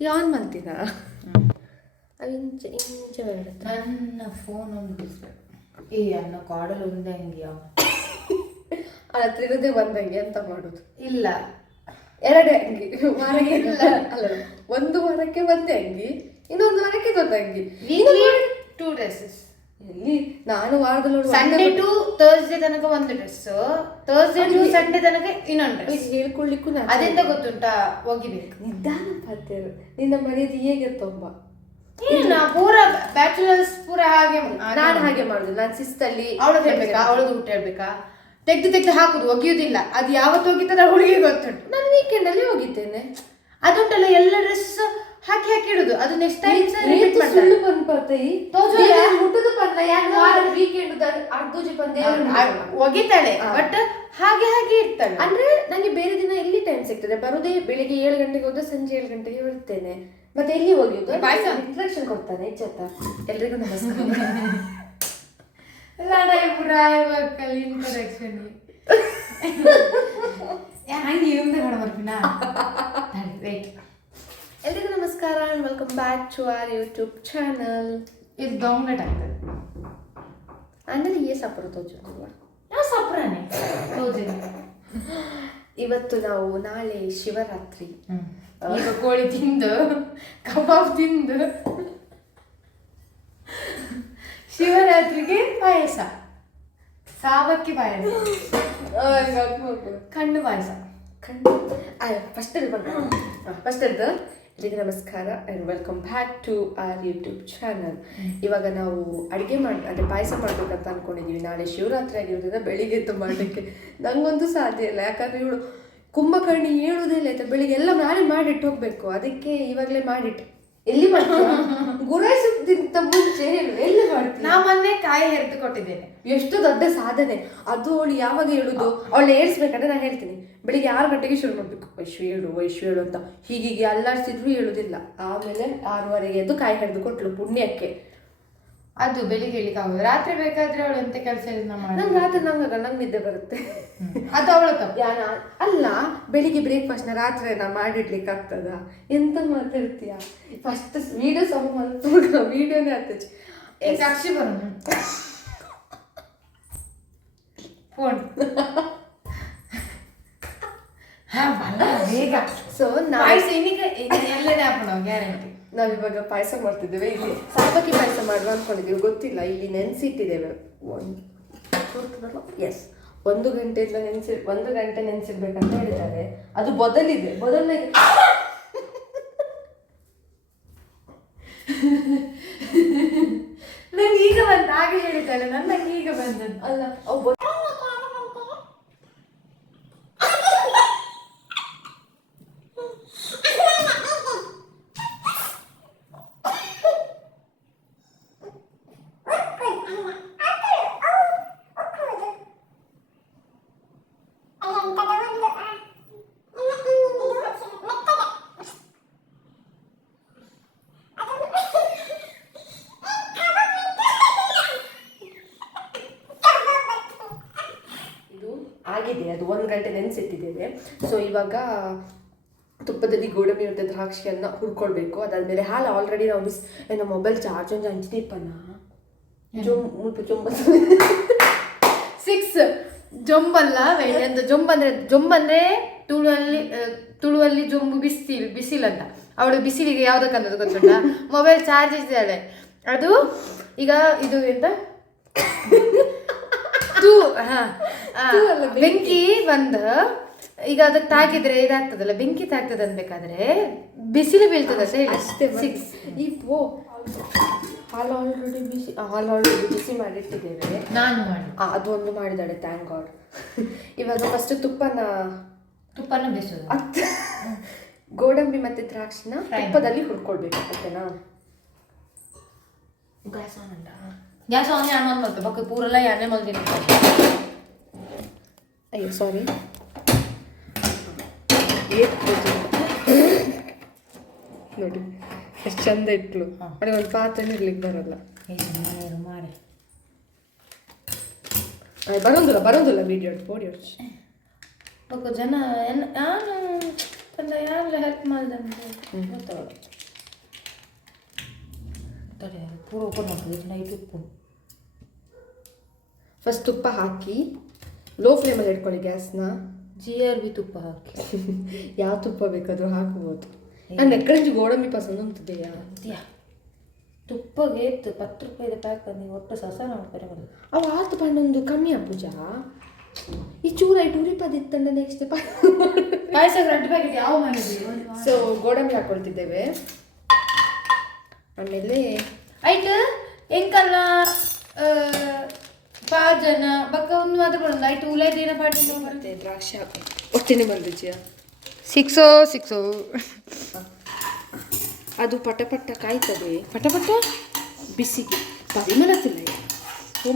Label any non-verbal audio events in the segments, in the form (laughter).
ಈ ಆನ್ ಇಂಚೆ ಇಂಚೆ ಇಂಚ ಇಂಚ ಬೇಡ ನನ್ನ ಫೋನ್ ಒಂದು ಡಿಸ್ಪ್ಲೇ ಈ ಅನ್ನ ಕಾಡಲ್ಲಿ ಒಂದೇ ಆ (laughs) ಅಲ್ಲ ತಿರುಗದೆ ಬಂದಂಗೆ ಎಂತ ಮಾಡೋದು. ಇಲ್ಲ. ಎರಡೇ ಅಂಗಿ. ವಾರಕ್ಕೆ ಅಲ್ಲ ಒಂದು ವಾರಕ್ಕೆ ಒಂದೇ ಅಂಗಿ ಇನ್ನೊಂದು ವಾರಕ್ಕೆ ದೊಡ್ಡ ಅಂಗಿ. ಟೂ ಡ್ರೆಸ್ಸಸ್ ಎಲ್ಲಿ? ನಾನು ವಾರದಲ್ಲಿ ಸಂಡೇ ಟು ಥರ್ಸ್ಡೇ ತನಕ ಒಂದು ಡ್ರೆಸ್ ಥರ್ಸ್ಡೇ ಟು ಸಂಡೇ ತನಕ ಇನ್ನೊಂದು ಡ್ರೆಸ್ ಹೇಳ್ಕೊಳ್ಳಿಕ್ಕೂ ನಾನು ಅದೆಂತ ಗೊತ್ತುಂಟಾ? ಒಗಿಬೇಕು ನಿಧಾನ ಪಾತ್ಯರು ನಿನ್ನ ಮರ್ಯಾದೆ ಹೇಗೆ ತುಂಬ? ನಾ ಪೂರ ಬ್ಯಾಚುಲರ್ಸ್ ಪೂರ ಹಾಗೆ ನಾನು ಹಾಗೆ ಮಾಡುದು. ನಾನು ಸಿಸ್ತಲ್ಲಿ ಅವಳದು ಹೇಳ್ಬೇಕಾ? ಅವಳದು ಊಟ ಹೇಳ್ಬೇಕಾ? ತೆಗ್ದು ತೆಗ್ದು ಹಾಕುದು ಒಗೆಯುವುದಿಲ್ಲ ಅದು ಯಾವತ್ತು ಹೋಗಿತ್ತದ ಹುಡುಗಿ ಗೊತ್ತುಂಟು. ನಾನು ವೀಕೆಂಡ್ ಅಲ್ಲಿ ಹೋಗಿದ್ದೇನೆ ಅದುಂಟಲ್ಲ ಎಲ್ಲ ಡ್ರೆಸ್ ಹಾಕಿ ಹಾಕಿ ಇಡುದು. ಅದು ನೆಕ್ಸ್ಟ್ ಟೈಮ್ ರಿಪೀಟ್ ಮಾಡ್ತಾರೆ. ತೋಜೋಲ್ಲ? ಹುಟ್ಟದ ಪಂದ ಯಾಕೆ ವಾರ ವೀಕೆಂಡ್ ಅರ್ಧೂಜಿ ಪಂದ ಒಗಿತಾಳೆ ಬಟ್ ಹಾಗೆ ಹಾಗೆ ಇರ್ತಾಳೆ. ಅಂದ್ರೆ ನನಗೆ ಬೇರೆ ದಿನ ಎಲ್ಲಿ ಟೈಮ್ ಸಿಗ್ತದೆ? ಬರುದೇ ಬೆಳಿಗ್ಗೆ ಏಳು ಗಂಟೆಗೆ ಹೋದ್ರೆ ಸಂಜೆ ಏಳು ಗಂಟೆಗೆ ಬರ್ತೇನೆ ಮತ್ತೆ ಎಲ್ಲಿ ಹೋಗಿದ್ದು ಪಾಯ್ಸ? ಇಂಟ್ರಕ್ಷನ್ ಕೊಡ್ತಾನೆ ಎಚ್ಚೆತ್ತ. ಎಲ್ರಿಗೂ ನಮಸ್ಕಾರ. ಲಡಾಯಿ ಬುರಾಯಿ ಮಕ್ಕಳು ಇಂಟ್ರಕ್ಷನ್ ಹಂಗೆ ಇವಂದ ಕಡೆ ಬರ್ತೀನಾ ವೇಟ್ ಎಲ್ರಿಗೂ ನಮಸ್ಕಾರ and welcome back to our YouTube channel ಇದು ದೊಂಗಟ್ ಆಗ್ತದೆ ಅಂದ್ರೆ ಏ ಸಪರು ತೋಚುತ್ತಲ್ವಾ ನಾವು ಸಪ್ರಾನೆ ತೋಜಿನ ಇವತ್ತು ನಾವು ನಾಳೆ ಶಿವರಾತ್ರಿ ಈಗ ಕೋಳಿ ತಿಂದು ಕಬಾಬ್ ತಿಂದು ಶಿವರಾತ್ರಿಗೆ ಪಾಯಸ ಸಾವಕ್ಕೆ ಪಾಯಸ ಕಣ್ಣು ಪಾಯಸ ಖಂಡ ಫಸ್ಟ್ ಫಸ್ಟ್ ಎದ್ದು ಎಲ್ರಿಗೂ ನಮಸ್ಕಾರ and welcome back to our YouTube channel ಇವಾಗ ನಾವು ಅಡುಗೆ ಮಾಡಿ ಅಂದರೆ ಪಾಯಸ ಮಾಡಬೇಕಂತ ಅಂದ್ಕೊಂಡಿದ್ದೀವಿ ನಾಳೆ ಶಿವರಾತ್ರಿ ಆಗಿರೋದ್ರಿಂದ ಬೆಳಿಗ್ಗೆ ಎದ್ದು ಮಾಡಲಿಕ್ಕೆ ನಂಗಂತೂ ಸಾಧ್ಯ ಇಲ್ಲ. ಯಾಕಂದರೆ ಇವಳು ಕುಂಭಕರ್ಣಿ ಹೇಳುವುದೇ ಇಲ್ಲ. ಆಯ್ತಾ ಬೆಳಿಗ್ಗೆ ಎಲ್ಲ ನಾಳೆ ಮಾಡಿಟ್ಟು ಹೋಗಬೇಕು. ಅದಕ್ಕೆ ಇವಾಗಲೇ ಮಾಡಿಟ್ಟು ಎಲ್ಲಿ ಮಾಡ್ತೀಯ? ಗುರಾಯಿಸೋದ್ಕಿಂತ ಮುಂಚೆ ಹೇಳು ಎಲ್ಲಿ ಮಾಡ್ತೀನಿ ನಾ ಮೊನ್ನೆ ಕಾಯಿ ಹೆರೆದು ಕೊಟ್ಟಿದ್ದೇನೆ. ಎಷ್ಟು ದೊಡ್ಡ ಸಾಧನೆ. ಅದು ಅವಳು ಯಾವಾಗ ಹೇಳುದು? ಅವಳು ಏರ್ಸ್ಬೇಕಂದ್ರೆ ನಾನು ಹೇಳ್ತೀನಿ. ಬೆಳಿಗ್ಗೆ ಆರು ಗಂಟೆಗೆ ಶುರು ಮಾಡ್ಬೇಕು. ವೈಶ್ವ ಹೇಳು ವೈಶ್ವ ಹೇಳು ಅಂತ. ಹೀಗೀಗೆ ಅಲ್ಲಾಡ್ಸಿದ್ರು ಹೇಳುದಿಲ್ಲ. ಆಮೇಲೆ ಆರೂವರೆಗೆ ಎದ್ದು ಕಾಯಿ ಹಿಡಿದು ಕೊಟ್ಲು ಪುಣ್ಯಕ್ಕೆ. ಅದು ಬೆಳಿಗ್ಗೆ ಹೇಳಿಕ್ಕೆ ಆಗೋದು? ರಾತ್ರಿ ಬೇಕಾದ್ರೆ ಅವಳು ಎಂತ ಕೆಲಸ ಇಲ್ಲ ಮಾಡಿ ನಂಗೆ ರಾತ್ರಿ ನಂಗೆ ನಂಗೆ ನಿದ್ದೆ ಬರುತ್ತೆ. ಅದು ಅವಳ ಅಲ್ಲ ಬೆಳಿಗ್ಗೆ ಬ್ರೇಕ್ಫಾಸ್ಟ್ನ ರಾತ್ರಿ ನಾ ಮಾಡಿಡ್ಲಿಕ್ಕೆ ಆಗ್ತದ? ಎಂತ ಮಾತಾಡ್ತೀಯ ಫಸ್ಟ್ ವಿಡಿಯೋ ಸಹ ಮಾಡ್ತು ವಿಡಿಯೋನೇ ಆಗ್ತದೆ ಸಾಕ್ಷಿ ಬರೋಣ. ಫೋನ್. ಹಾ ಬೇಗ. ಸೊ ನಾ ಸೈನಿಕ ಇನ್ನೀಗ ಎಲ್ಲನೇ ಹಾಕೋಣ ಗ್ಯಾರಂಟಿ ನಾವಿವಾಗ ಪಾಯಸ ಮಾಡ್ತಿದ್ದೇವೆ. ಇಲ್ಲಿ ಸಾಬಕ್ಕಿ ಪಾಯಸ ಮಾಡುವ ಅಂದ್ಕೊಂಡಿದ್ದೀವಿ ಗೊತ್ತಿಲ್ಲ. ಇಲ್ಲಿ ನೆನೆಸಿಟ್ಟಿದ್ದೇವೆ ಒಂದು ಎಸ್ ಒಂದು ಗಂಟೆಯಿಂದ ನೆನೆಸಿ ಒಂದು ಗಂಟೆ ನೆನೆಸಿಡ್ಬೇಕಂತ ಹೇಳಿದ್ದಾರೆ. ಅದು ಬದಲಿದೆ. ಬದಲಾಗಿ (laughs) ನಂಗೆ ಈಗ ಬಂತ ಹಾಗೆ ಹೇಳಿದ್ದಾಳೆ ನನ್ನ ಈಗ ಬಂದದ್ದು. ಅಲ್ಲ ಅವು ಬ- ಇದು ಆಗಿದೆ ಅದು ಒಂದು ಗಂಟೆ ನೆನೆಸಿಟ್ಟಿದ್ದೇವೆ. ಸೊ ಇವಾಗ ತುಪ್ಪದಲ್ಲಿ ಗೋಡಂಬಿ ಮತ್ತು ದ್ರಾಕ್ಷಿಯನ್ನು ಹುರ್ಕೊಳ್ಬೇಕು. ಅದಾದ್ಮೇಲೆ ಹಾಲು ಆಲ್ರೆಡಿ ನಾವು ಮಿಸ್ ನಮ್ಮ ಮೊಬೈಲ್ ಚಾರ್ಜ್ ಒಂದು ಅಂಚು ದೀಪನ? ಜೊಮ್ ಮುಲ್ಪ ಚೊಂಬತ್ತು ಸಿಕ್ಸ್ ಜೊಂಬಲ್ಲ? ಒಂದು ಜೊಂಬ್ ಅಂದ್ರೆ ಜೊಂಬ್ ಅಂದ್ರೆ ತುಳುವಲ್ಲಿ ತುಳುವಲ್ಲಿ ಜೊಂಬು ಬಿಸಿಲು ಬಿಸಿಲಂತ ಅಂತ. ಅವಳು ಬಿಸಿಲಿಗೆ ಯಾವುದಕ್ಕನ್ನೋದು ಗೊತ್ತುಂಟ? ಮೊಬೈಲ್ (laughs) ಚಾರ್ಜ್ ಇದ್ದಾಳೆ ಅದು ಈಗ ಇದು ಎಂತ? (laughs) ತೂ ಬೆಂಕಿ. ಬಂದ ಈಗ ಅದಕ್ಕೆ ತಾಕಿದ್ರೆ ಇದಾಗ್ತದಲ್ಲ ಬೆಂಕಿ ತಾಗ್ತದೆ ಅನ್ಬೇಕಾದ್ರೆ ಬಿಸಿಲು ಬೀಳ್ತದೆ ಅಂತ ಹೇಳಿ. ಅಷ್ಟೇ ಸಿಕ್ಸ್ ಈ ಪೋ ಹಾಲು ಆಲ್ರೆಡಿ ಬಿಸಿ ಹಾಲು ಆಲ್ರೆಡಿ ಬಿಸಿ ಮಾಡಿಟ್ಟಿದ್ದೇವೆ. ನಾನು ಮಾಡಿ. ಅದೊಂದು ಮಾಡಿದಾಳೆ ಥ್ಯಾಂಕ್ ಗಾಡ್ ಇವಾಗ ಫಸ್ಟ್ ತುಪ್ಪನ ತುಪ್ಪನ ಬೇಸೋದು ಅತ್ ಗೋಡಂಬಿ ಮತ್ತೆ ದ್ರಾಕ್ಷಿನ ತುಪ್ಪದಲ್ಲಿ ಹುರ್ಕೊಳ್ಬೇಕು ಓಕೆನಾ gas on gas on on ಮಾಡ್ಬೇಕು ಬಕ್ಕ ಪೂರೆಲ್ಲ ಎಣ್ಣೆ ಮಲ್ದಿನ ಅಯ್ಯೋ ಸಾರಿ ನೋಡಿ ಎಷ್ಟು ಚಂದ ಇಟ್ಲು ಹಾ. ಅದೇ ಒಂದು ಪಾತ್ರೆ ಇರ್ಲಿಕ್ಕೆ ಬರಲ್ಲ ಮಾಡಿ ಅಯ್ಯ, ಬರೋದಿಲ್ಲ ಬರೋದಿಲ್ಲ ವಿಡಿಯೋ ಓಡಿಯೋ ಬಕ್ಕ ಜನ ಎನ್ ಯಾರು ಅಲ್ಲ ಯಾರೆಲ್ಲ ಹೆಲ್ಪ್ ಮಾಡ್ದಂತೆ ಗೊತ್ತಾಗಲ್ಲ ತಡೆ ಪೂರ ಓಪನ್ ನೈಟ್ ಉಪ್ಪು. ಫಸ್ಟ್ ತುಪ್ಪ ಹಾಕಿ ಲೋ ಫ್ಲೇಮಲ್ಲಿ ಇಟ್ಕೊಳ್ಳಿ ಗ್ಯಾಸ್ನ ಜಿ ಆರ್ ಬಿ ತುಪ್ಪ ಹಾಕಿ. (laughs) ಯಾವ ತುಪ್ಪ ಬೇಕಾದರೂ ಹಾಕ್ಬೋದು. ನನ್ನ ಎಕ್ಕಡಂಜಿ ಗೋಡಂಬಿ ಪಸಂದ್ ಅದ್ಯಾ ತುಪ್ಪಗೆ ಇತ್ತು ಪತ್ತು ರೂಪಾಯಿದ ಪ್ಯಾಕ್ ನೀವು ಒಟ್ಟು ಸಸ ಮಾಡ್ತಾರೆ ಬರೋದು ಅವು ಆತು ಪಂಡೊಂದು ಕಮ್ಮಿ ಪೂಜಾ ಈ ಚೂರ ಇಟ್ಟು ಉರಿಪದಿತ್ತಂಡ ನೆಕ್ಸ್ಟ್ ಪಾಯಸ ಸೊ ಗೋಡಂಬಿ ಹಾಕೊಳ್ತಿದ್ದೇವೆ. ಆಮೇಲೆ ಆಯ್ತು ಎಂಕಲ್ಲ ಪಾಜನ ಬಕ್ಕ ಒಂದು ಮಾತ್ರ ಬರೋದು ಆಯ್ತು ಉಳ್ಳಾಗಡ್ಡಿನ ಪಾಡಿ ಬರುತ್ತೆ ದ್ರಾಕ್ಷಿ ಹಾಕಿ. ಒಟ್ಟಿನೇ ಬಂದಿದ್ಯಾ ಸಿಕ್ಸೋ ಸಿಕ್ಸೋ. ಅದು ಪಟ ಪಟ ಕಾಯ್ತದೆ. ಪಟ ಪಟ ಬಿಸಿಗೆ. ಪರಿಮಳ ತಿಲ್ಲ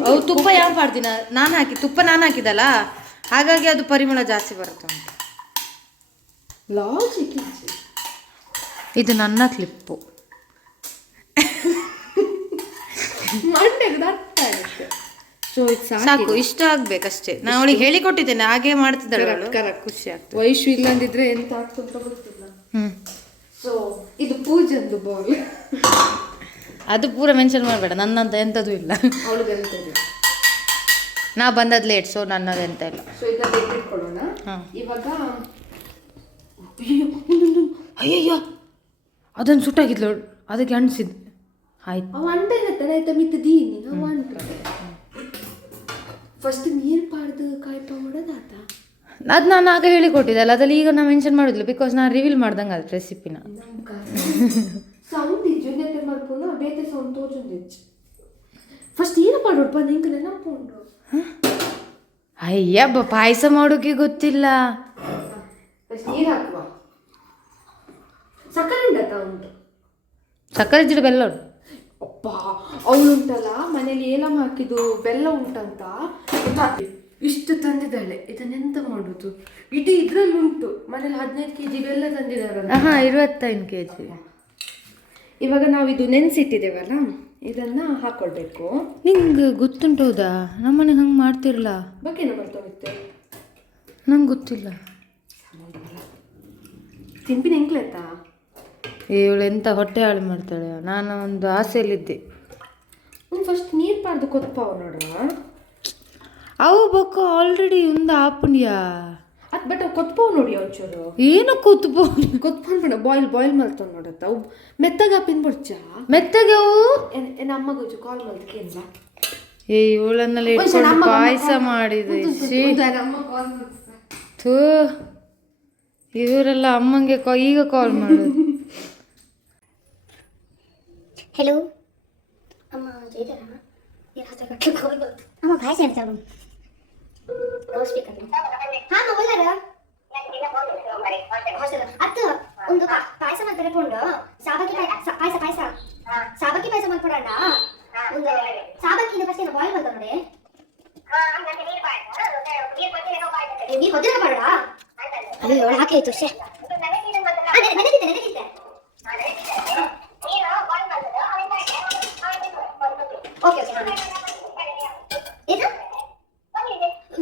ಅವು ತುಪ್ಪ ಯಾವ ಮಾಡ್ದಿನ ನಾನು ಹಾಕಿ ತುಪ್ಪ ನಾನು ಹಾಕಿದಲ್ಲ ಹಾಗಾಗಿ ಅದು ಪರಿಮಳ ಜಾಸ್ತಿ ಬರುತ್ತೆ ಲಾಜಿಕ್ ಇದು ನನ್ನ ಕ್ಲಿಪ್ಪು ಸೊ ಇದು ಸಾಕು ಇಷ್ಟ ಆಗ್ಬೇಕಷ್ಟೇ. ನಾನು ಅವಳಿಗೆ ಹೇಳಿಕೊಟ್ಟಿದ್ದೇನೆ ಹಾಗೆ ಮಾಡ್ತಿದ್ದಾಳೆ ಅವಳು. ಖುಷಿ ಆಗ್ತದೆ. ವಯಸ್ಸು ಇಲ್ಲಂದಿದ್ರೆ ಎಂತ ಆಗ್ತಂತ ಗೊತ್ತಿಲ್ಲ. ಹ್ಮ್. ಸೊ ಇದು ಪೂಜಂದು ಬೌಲ್ ಅದು ಪೂರ ಮೆನ್ಷನ್ ಮಾಡಬೇಡ ನನ್ನಂತ ಎಂಥದ್ದು ಇಲ್ಲ. ನಾ ಬಂದದ್ ಲೇಟ್ ಸೊ ನನ್ನದು ಎಂತ ಇಲ್ಲ. ಸೊ ಇದನ್ನ ಇಟ್ಕೊಳ್ಳೋಣ. ಹಾಂ. ಇವಾಗ ಅಯ್ಯಯ್ಯೋ ಅದನ್ನು ಸುಟ್ಟಾಗಿದ್ಲು ಅದಕ್ಕೆ ಅಣಿಸಿದ್ದು ಆಯ್ತು. ಅವ ಅಂಡ ಇರತ್ತಾನೆ ಆಯ್ತಾ ಮಿತ್ತದೀನಿ ಅವ ಫಸ್ಟ್ ನೀರು ಪಾಡ್ದು ಕಾಯ್ಪ ಮಾಡೋದಾತ ಅದು ನಾನು ಆಗ ಹೇಳಿಕೊಟ್ಟಿದ್ದಲ್ಲ ಅದ್ರಲ್ಲಿ ಈಗ ನಾನು ಮೆನ್ಷನ್ ಮಾಡಿದ್ಲು ಬಿಕಾಸ್ ನಾನು ರಿವೀಲ್ ಮಾಡ್ದಂಗೆ ಅದು ರೆಸಿಪಿನ ಸೌಂಡ್ ಇಜ್ಜು ನೆತ್ತೆ ಮಾಡ್ಕೊಂಡು ಬೇತೆ ಸೌಂಡ್ ತೋಚುಂದಿಜ್ಜು ಫಸ್ಟ್ ಏನು ಮಾಡೋಪ್ಪ ನಿಂಗೆ ನೆನಪುಂಡು ಅಯ್ಯಬ್ಬ ಪಾಯಸ ಮಾಡೋಕೆ ಗೊತ್ತಿಲ್ಲ. ಫಸ್ಟ್ ನೀರು ಹಾಕುವ. ಸಕ್ಕರೆ ಉಂಡತ್ತ ಉಂಟು ಸಕ್ಕರೆ ಜಿಡ ಬೆಲ್ಲ ಉಂಟು. ಅಪ್ಪ ಅವಳುಂಟಲ್ಲ ಮನೇಲಿ ಏಲಂ ಹಾಕಿದ್ದು ಬೆಲ್ಲ ಉಂಟಂತ. ಇಷ್ಟು ತಂದಿದ್ದಾಳೆ. ಇದನ್ನೆಂತ ಮಾಡುದು? ಇಡೀ ಇದ್ರಲ್ಲಿ ಉಂಟು. ಮನೇಲಿ ಹದಿನೈದು ಕೆ ಜಿ ಬೆಲ್ಲ ತಂದಿದ್ದಾರಲ್ಲ. ಹಾಂ ಇರುವತ್ತೈದು ಕೆ ಜಿ ಇವಾಗ ನಾವು ಇದು ನೆನೆಸಿಟ್ಟಿದ್ದೇವಲ್ಲ? ಇದನ್ನ ಹಾಕೊಳ್ಬೇಕು. ನಿಂಗೆ ಗೊತ್ತುಂಟು ಹೌದಾ? ನಮ್ಮನೆ ಹಂಗೆ ಮಾಡ್ತಿರಲ್ಲ ಬಗ್ಗೆ ಮಾಡ್ಕೊಂಡಿತ್ತೆ ನಂಗೆ? ಗೊತ್ತಿಲ್ಲ. ತಿಂಪಿನ ಎಂಕ್ಲೆತ್ತಾ ಇವಳು ಎಂತ ಹೊಟ್ಟೆ ಹಾಳು ಮಾಡ್ತಾಳೆ? ನಾನು ಒಂದು ಆಸೆಯಲ್ಲಿದ್ದೆ. ಫಸ್ಟ್ ನೀರು ಪಾಡ್ದು ಕೊತ್ಪಾವ ನೋಡುವ? ಅವು ಬೊಕ್ಕ ಆಲ್ರೆಡಿ ಒಂದು ಆಪುಂಡ್ಯಾ ಅದು ಬಟ್ ಕೊತ್ಪೋ ನೋಡಿ ಒಂಚೂರು. ಏನು ಕೊತ್ಪೋ ಕೊತ್ಪೋ ಬೇಡ ಬಾಯ್ಲ್ ಬಾಯ್ಲ್ ಮಾಡ್ತಾವ ನೋಡತ್ತ ಅವು ಮೆತ್ತಗ ಪಿನ್ ಬಿಡ್ಚ ಮೆತ್ತಗೆ ಅವು? ನಮ್ಮ ಅಮ್ಮಗೊಂಚು ಕಾಲ್ ಮಾಡ್ಕೇನ್ಲ ಏ ಇವಳನ್ನೆಲ್ಲ ಇಟ್ಕೊಂಡು ಪಾಯಸ ಮಾಡಿದೆ ಥೂ. ಇವರೆಲ್ಲ ಅಮ್ಮಂಗೆ ಕಾ ಈಗ ಕಾಲ್ ಮಾಡೋದು ಹಲೋ ಅಮ್ಮ ಜೈದರ ಅಮ್ಮ ಭಾಷೆ ಅಂತ ಲೌಡ್ ಸ್ಪೀಕರ್ ಹಾ ಒಳ್ಳಾರ ಅತ್ತು, ಒಂದು ಪಾಯಸ ಮಾಡ್ಕೊಂಡು ಸಾಬಕ್ಕಿ ಪಾಯಸ ಪಾಯಸ. ಸಾಬಕ್ಕಿ ಪಾಯಸ ಮಾಡ್ಕೊಡೋಣ ಒಂದು ಸಾಬಕ್ಕಿನ ಫಸ್ಟ್ ಬಾಯ್ ಮಾಡ್ತಾವ ನೋಡಿ. ನೀರು ಹೊತ್ತಿರ ಮಾಡೋಣ ಒಳ ಹಾಕಿ ಆಯ್ತು ಶೇ ನೆನೆದಿದ್ದೆ ನೆನೆದಿದ್ದೆ ಓಕೆ ಓಕೆ ಇದು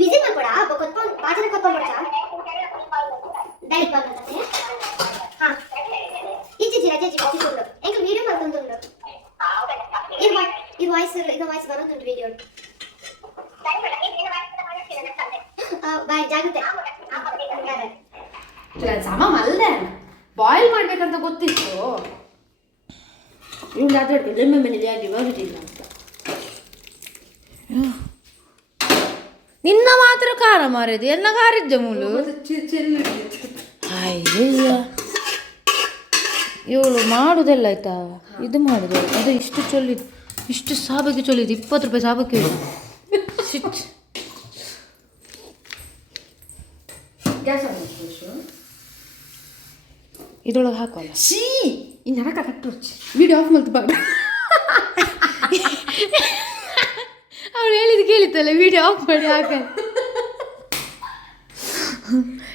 ವಿಸಿಲ್ ಮಾಡ್ಕೊಡ ಕೊತ್ಕೊಂಡು ಬಾಜನ ಕೊತ್ಕೊಂಡು ಬಿಡ್ತಾ ಡೈರೆಕ್ಟ್ ಬಂದಂತೆ ಹಾ ಇಜ್ಜಿ ಜಿ ರಜೆ ಜಿ ಕೊಡು ಎಂಕ ವಿಡಿಯೋ ಮಾಡ್ಕೊಂಡುಂಡು ಇದು ಇದು ವಾಯ್ಸ್ ಇದು ವಾಯ್ಸ್ ಬರೋದುಂಟು ವಿಡಿಯೋ ಬಾಯ್ ಜಾಗ್ರತೆ ಸಮ ಮಲ್ದೆ ಬಾಯ್ಲ್ ಮಾಡ್ಬೇಕಂತ ಗೊತ್ತಿತ್ತು ಇವ್ನು ಮನೇಲಿ ಅಂತ ನಿನ್ನ ಮಾತ್ರ ಖಾರ ಮಾರಿದೆ ಎಲ್ಲ ಖಾರಿದ್ದೆ ಮೂಲು. ಚೆಲ್ಲಿ ಅಯ್ಯಯ್ಯ. ಇವಳು ಮಾಡುದೆಲ್ಲ ಆಯ್ತಾ? ಇದು ಮಾಡುದು ಅದು ಇಷ್ಟು ಚೊಲ್ಲಿದ್ದು ಇಷ್ಟು ಸಾಬಕ್ಕೆ ಚೊಲ್ಲಿದ್ದು ಇಪ್ಪತ್ತು ರೂಪಾಯಿ ಸಾಬಕ್ಕೆ ಇದ್ರೊಳಗೆ ಹಾಕೋಲ್ಲ ಈ ನರಕ ಕಟ್ಟುರ್ಚಿ ವಿಡಿಯೋ ಆಫ್ ಮಾಡ್ತು ಬಾಡ ಅವಳು ಹೇಳಿದ್ದು ಕೇಳಿತ್ತಲ್ಲ ವಿಡಿಯೋ ಆಫ್ ಮಾಡಿ ಹಾಕ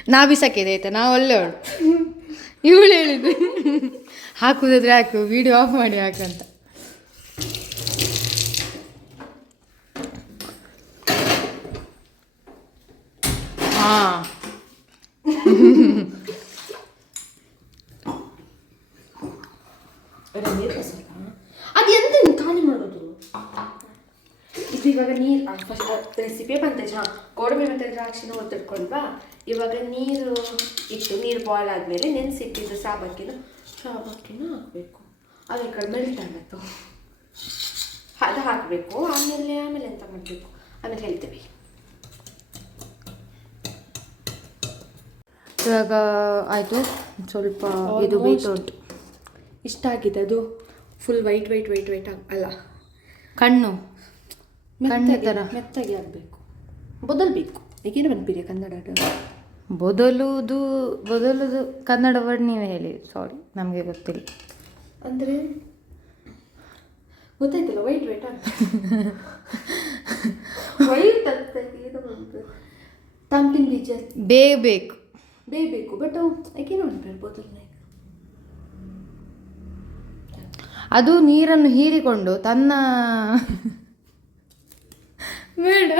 ನಾ ಬಿಸಾಕಿದೆ ಆಯ್ತಾ ನಾ ಒಳ್ಳೆಯವಳು ಇವಳು ಹೇಳಿದ್ದು. ಹಾಕುದಾದ್ರೆ ಹಾಕು ವಿಡಿಯೋ ಆಫ್ ಮಾಡಿ ಹಾಕಂತ. ಅದು ಎಂತ ಖಾಲಿ ಮಾಡೋದು? ಇದು ಇವಾಗ ನೀರು ಫಸ್ಟ್ ರೆಸಿಪಿ ಬಂತೆ ಜಾ ಗೋಡಂಬಿ ಮತ್ತು ದ್ರಾಕ್ಷಿನ ಒತ್ತಿಟ್ಕೊಂಡ್ವಾ ಇವಾಗ ನೀರು ಇಟ್ಟು ನೀರು ಬಾಯ್ಲ್ ಆದಮೇಲೆ ನೆನೆಸಿಟ್ಟಿದ್ದು ಸಾಬಕ್ಕಿನ ಸಾಬಕ್ಕಿನ ಹಾಕಬೇಕು. ಅದು ಈ ಕಡೆ ಮೆಲ್ಟ್ ಆಗತ್ತು ಅದು ಹಾಕಬೇಕು ಆಮೇಲೆ ಆಮೇಲೆ ಎಂತ ಮಾಡಬೇಕು? ಆಮೇಲೆ ಹೇಳ್ತೇವೆ. ಇವಾಗ ಆಯಿತು. ಸ್ವಲ್ಪ ಇದು Almost. ಇಷ್ಟ ಆಗಿದೆ ಅದು. Full white white white white ಅಲ್ಲ. ಕಣ್ಣು. ಕಣ್ಣು ಮೆತ್ತಗೆ ಥರ ಮೆತ್ತಗೆ ಆಗಬೇಕು. ಬದಲಬೇಕು. ಈಗೇನು ಬಂದ್ಬಿಡಿ ಕನ್ನಡ ಬದಲುವುದು ಬದಲುದು ಕನ್ನಡ ವರ್ಡ್ ನೀವೇ ಹೇಳಿ. ಸಾರಿ ನಮಗೆ ಗೊತ್ತಿಲ್ಲ. ಅಂದರೆ? ಗೊತ್ತಾಯ್ತಲ್ಲ ವೈಟ್ ವೈಟ್ ವೈಟ್ ತಂಪಿನ ಬೀಜ. ಬೇಯಬೇಕು ಬೇಯಬೇಕು ಬಟ್ ಅವು ಯಾಕೇನು ಅನ್ಬೇಕು ಅದು ನೀರನ್ನು ಹೀರಿಕೊಂಡು ತನ್ನ ಬೇಡ.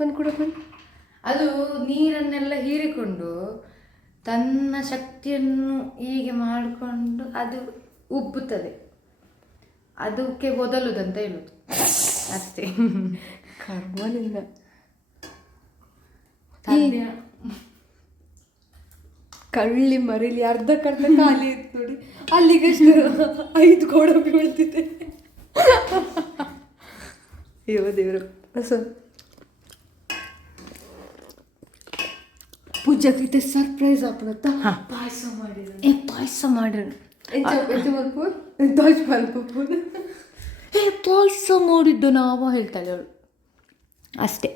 ಬಂದು ಕೂಡ ಬಂದು. ಅದು ನೀರನ್ನೆಲ್ಲ ಹೀರಿಕೊಂಡು ತನ್ನ ಶಕ್ತಿಯನ್ನು ಹೀಗೆ ಮಾಡಿಕೊಂಡು ಅದು ಉಬ್ಬುತ್ತದೆ. ಅದಕ್ಕೆ ಬದಲುದಂತ ಹೇಳುದು. ಅಷ್ಟೇ. ಕರ್ಮಲಿಲ್ಲ ತನ್ಯ ಕಳ್ಳಿ ಮರಿಲಿ ಅರ್ಧಕ್ಕರ್ಧ ಖಾಲಿ ಇತ್ತು ನೋಡಿ. ಅಲ್ಲಿಗೆ ಐದು ಗೋಡ ಬೀಳ್ತಿದೆ ಅಯ್ಯೋ ದೇವರು. ಹೊಸ ಪೂಜಾಕೈತೆ ಸರ್ಪ್ರೈಸ್ ಆಪಣತ್ತ ಪಾಯಸ ಮಾಡಿ ಏ ಪಾಯಸ ಏ ಪಾಯಸ ಮಾಡಿದ್ದು ನಾವು ಹೇಳ್ತಾಳೆ ಅವಳು ಅಷ್ಟೇ.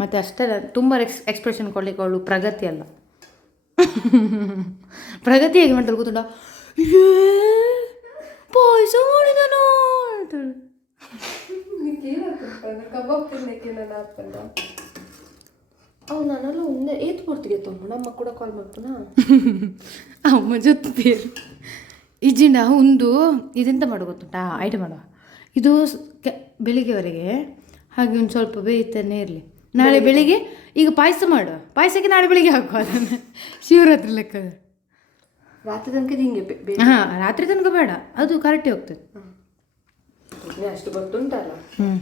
ಮತ್ತು ಅಷ್ಟೇ ಅಲ್ಲ, ತುಂಬ ಎಕ್ಸ್ ಎಕ್ಸ್ಪ್ರೆಷನ್ ಕೊಡ್ಲಿಕ್ಕೆ ಅವಳು ಪ್ರಗತಿ ಅಲ್ಲ. ಪ್ರಗತಿ ಹೇಗೆ ಮಾಡ್ತಾರೆ ಗೊತ್ತುಂಟ? ಪಾಯಸ ಮಾಡಿದನು ಅಂತೇಳಿ ಕಬಾಬ್ ತಿನ್ನಕ್ಕೆ ನಾನು ಹಾಕಲ್ಲ ಅವು ನಾನೆಲ್ಲ ಒಂದೇ ಏತ್ ಕೊಡ್ತಿಗೆ ತುಂಬ ನಮ್ಮ ಕೂಡ ಕಾಲ್ ಮಾಡ್ತಾನ? ಅಮ್ಮ ಜೊತೆ ಬೇರು. ಇಜಿಂಡ ಒಂದು ಇದೆಂತ ಮಾಡು ಗೊತ್ತುಂಟಾ? ಐಟಮ್ ಮಾಡುವ ಇದು ಕೆ- ಬೆಳಿಗ್ಗೆವರೆಗೆ ಹಾಗೆ ಒಂದು ಸ್ವಲ್ಪ ಬೇಯ್ತಾನೆ ಇರಲಿ. ನಾಳೆ ಬೆಳಿಗ್ಗೆ. ಈಗ ಪಾಯಸ ಮಾಡು. ಪಾಯಸಕ್ಕೆ ನಾಳೆ ಬೆಳಿಗ್ಗೆ ಹಾಕುವ ಅದನ್ನು. ಶಿವರಾತ್ರಿ ಲೆಕ್ಕ. ರಾತ್ರಿ ತನಕ ಹಿಂಗೆ ಹಾಂ ರಾತ್ರಿ ತನಕ ಬೇಡ. ಅದು ಕರೆಕ್ಟ್ ಹೋಗ್ತದೆ. ಅಷ್ಟು ಗೊತ್ತುಂಟಲ್ಲ? ಹ್ಞೂ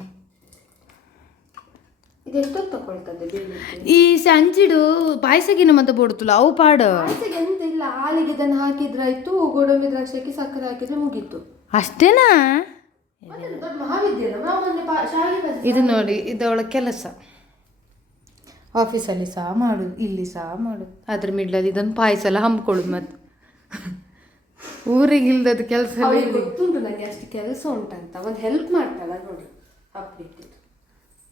ಈ ಸಂಜಿಡು ಪಾಯಸಗಿನ ಮತ್ತೆ ಬಿಡುತ್ತಲ್ಲ ಅವು ಪಾಡು. ಎಂತ ಇಲ್ಲ ಹಾಲಿಗೆ ಇದನ್ನು ಹಾಕಿದ್ರಾಯ್ತು ಗೋಡಂಬಿ ದ್ರಾಕ್ಷಿ ಹಾಕಿ ಸಕ್ಕರೆ ಹಾಕಿದ್ರೆ ಮುಗೀತು. ಅಷ್ಟೇನಾ? ಇದು ನೋಡಿ ಇದು ಅವಳ ಕೆಲಸ. ಆಫೀಸಲ್ಲಿ ಸಹ ಮಾಡೋದು ಇಲ್ಲಿ ಸಹ ಮಾಡುದು ಅದ್ರ ಮಿಡ್ಲಲ್ಲಿ ಇದೊಂದು ಪಾಯಸ ಎಲ್ಲ ಹಮ್ಕೊಳ್ಳೋದು ಮತ್ತೆ. ಊರಿಗೆ ಇಲ್ದದ್ದು ಕೆಲಸ ಗೊತ್ತುಂಟು ನನಗೆ ಅಷ್ಟು ಕೆಲಸ ಉಂಟಂತ. ಒಂದು ಹೆಲ್ಪ್ ಮಾಡ್ತಾಳ ನೋಡಿ ಹಬ್ಬಕ್ಕೆ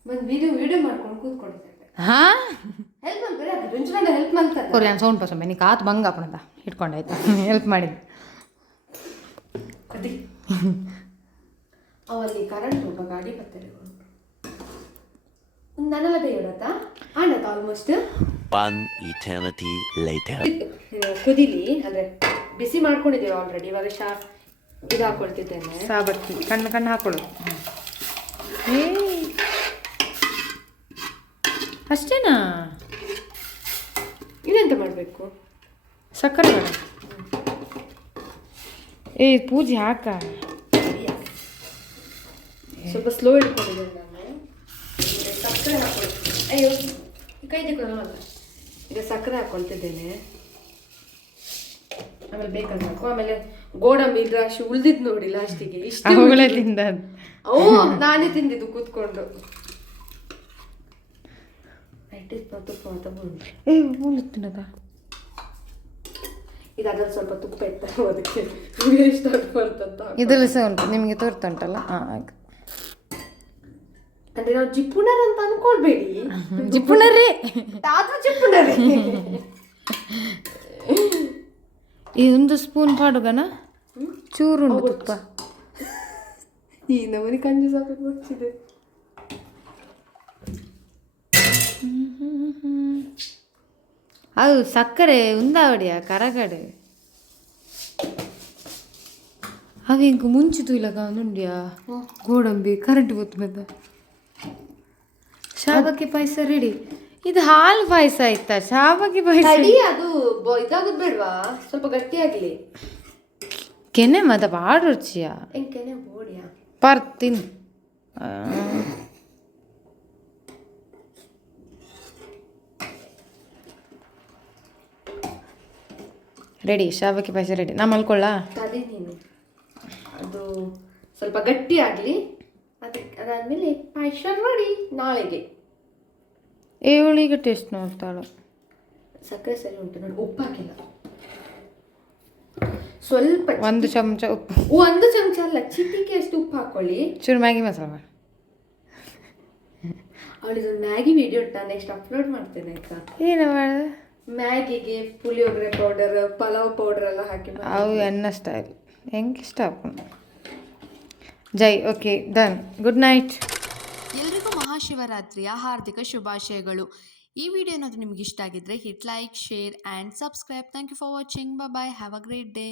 ಒಂದು ವಿಡಿಯೋ ವಿಡಿಯೋ ಮಾಡ್ಕೊಂಡು ಕೂತ್ಕೊಂಡಿದ್ದೆ ಹಾ? ಹೆಲ್ಪ್ ಮಾಡ್ತಾರೆ ರುಂಚುಗಂಡ ಹೆಲ್ಪ್ ಮಾಡ್ತಾರೆ. ಕೊರಿ ನಾನು ಸೌಂಡ್ ಪಸೊಮ್ಮೆ ನೀ ಕಾತು ಬಂಗ ಅಪ್ಪಣದ ಇಟ್ಕೊಂಡಾಯ್ತಾ ಹೆಲ್ಪ್ ಮಾಡಿದ್ದು. ಅವಲ್ಲಿ ಕರೆಂಟ್ ಹೋಗ ಗಾಡಿ ಬರ್ತಾರೆ ನನ್ನೆಲ್ಲ ಬೇಡತ್ತ ಆಣತ್ತ ಆಲ್ಮೋಸ್ಟ್ One eternity later. ಕುದಿಲಿ ಅಂದ್ರೆ ಬಿಸಿ ಮಾಡ್ಕೊಂಡಿದ್ದೇವೆ ಆಲ್ರೆಡಿ ಇವಾಗ ಶಾ ಇದು ಹಾಕೊಳ್ತಿದ್ದೇನೆ. ಸಾಬರ್ತಿ ಕಣ್ಣು ಕಣ್ಣು ಹಾಕೊಳ್ಳೋದು. ಏ ಅಷ್ಟೇನಾ? ಇನ್ನೆಂತ ಮಾಡಬೇಕು? ಸಕ್ಕರೆ ಬೇಡ ಏ ಪೂಜೆ ಹಾಕ. ಸ್ವಲ್ಪ ಸ್ಲೋ ಇಟ್ಕೊಂಡಿದ್ದೇನೆ ನಾನು. ಸಕ್ಕರೆ ಹಾಕೊಳ್ತೀನಿ ಅಯ್ಯೋ ಕೈ ತಿಕ್ಕೊಳ್ಳೋಲ್ಲ ಈಗ ಸಕ್ಕರೆ ಹಾಕೊಳ್ತಿದ್ದೇನೆ. ಆಮೇಲೆ ಬೇಕಾದ್ರೆ ಹಾಕು. ಆಮೇಲೆ ಗೋಡಂಬಿ ದ್ರಾಕ್ಷಿ ಉಳ್ದಿದ್ ನೋಡಿ ಲಾಸ್ಟಿಗೆ ಇಷ್ಟು ಓ ನಾನೇ ತಿಂದಿದ್ದು ಕೂತ್ಕೊಂಡು. ಈಗ ಅದ್ರಲ್ಲಿ ಸ್ವಲ್ಪ ತುಪ್ಪ ಇತ್ತು ಅದಕ್ಕೆ? ಎಷ್ಟು ಬರ್ತಂತ ಇದೆಲ್ಲ ಸಹ ಉಂಟು. ನಿಮಗೆ ತೋರ್ತಾ ಉಂಟಲ್ಲ? ಹಾಂ ಆಯ್ತು. ಅಂದ್ರೆ ನಾವು ಜಿಪ್ಪುನರ್ ಅಂತ ಅನ್ಕೊಳ್ಬೇಡಿ. (laughs) ಜಿಪ್ಪುಣರೇ ಅದು ಈ ಒಂದು ಸ್ಪೂನ್ ಪಾಡುಗನ? ಚೂರು ತುಪ್ಪ. ಈ ನಮೂನಿ ಕಂಜಿ ಸಾಕು ಬರ್ತಿದೆ ಅದು ಸಕ್ಕರೆ ಉಂದಾವಡಿಯ ಕರಗಡೆ. ಹಾಗೆ ಇಂಕ ಮುಂಚಿತು ಇಲ್ಲ ಗೋಡಂಬಿ ಕರೆಂಟ್ ಗೊತ್ತು ಶಾವಕ್ಕೆ ಪಾಯಸ ರೆಡಿ ಇದು ಹಾಲು ಪಾಯಸ ಆಯ್ತಾ? ಶಾವಕ್ಕೆ ಪಾಯಸ. ತಡಿ ಅದು ಬ- ಇದಾಗೋದ್ ಬೇಡ್ವಾ? ಸ್ವಲ್ಪ ಗಟ್ಟಿಯಾಗ್ಲಿ ಕೆನೆ ಮದ ಭಾಳ ರುಚಿಯ. ಕೆನೆ ಬೋಡಿಯಾ ಪರ್ತೀನಿ ರೆಡಿ ಶಾವಕ್ಕೆ ಪಾಯಸ ರೆಡಿ ನಾ ಮಲ್ಕೊಳ್ಳ ಅದೇ ನೀನು. ಅದು ಸ್ವಲ್ಪ ಗಟ್ಟಿ ಆಗಲಿ. ಅದಕ್ಕೆ ಅದಾದಮೇಲೆ ಪಾಯಸ ಮಾಡಿ ನಾಳೆಗೆ. ಏಳಿಗೆ ಟೇಸ್ಟ್ ನೋಡ್ತಾಳು. ಸಕ್ಕರೆ ಸರಿ ಉಂಟು ನೋಡಿ ಉಪ್ಪು ಹಾಕಿಲ್ಲ. ಸ್ವಲ್ಪ ಒಂದು ಚಮಚ ಉಪ್ಪು. ಒಂದು ಚಮಚ ಅಲ್ಲ ಚಿಟಿಕೆ ಅಷ್ಟು ಉಪ್ಪು ಹಾಕೊಳ್ಳಿ. ಚೂರು ಮ್ಯಾಗಿ ಮಸಾಲ ಮಾಡಿ. ಅವಳಿದು ಮ್ಯಾಗಿ ವಿಡಿಯೋ ಉಂಟು ನೆಕ್ಸ್ಟ್ ಅಪ್ಲೋಡ್ ಮಾಡ್ತೇನೆ ಆಯ್ತಾ? ಏನು ಮಾಡಿದೆ? ಮ್ಯಾಗಿಗೆ ಪುಳಿಯೋಗರೆ ಪೌಡರ್ ಪಲಾವ್ ಪೌಡರ್ ಎಲ್ಲ ಹಾಕಿ. ಅವು ಎನ್ನ ಸ್ಟೈಲ್ ಹೆಂಗೆ ಇಷ್ಟ ಹಾಕೊಂಡು ಜೈ ಓಕೆ ಡನ್ ಗುಡ್ ನೈಟ್ ಎಲ್ರಿಗೂ ಮಹಾಶಿವರಾತ್ರಿಯ ಹಾರ್ದಿಕ ಶುಭಾಶಯಗಳು. ಈ ವಿಡಿಯೋ ಏನಾದರೂ ನಿಮ್ಗೆ ಇಷ್ಟ ಆಗಿದ್ರೆ hit, like, share and subscribe thank you for watching bye have a great day